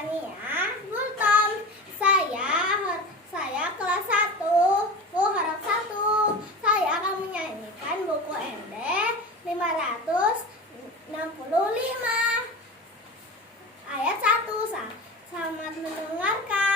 Sania Gultom. Saya kelas 1, huruf 1. Saya akan menyanyikan buku MD 565. Ayat 1. Selamat mendengarkan.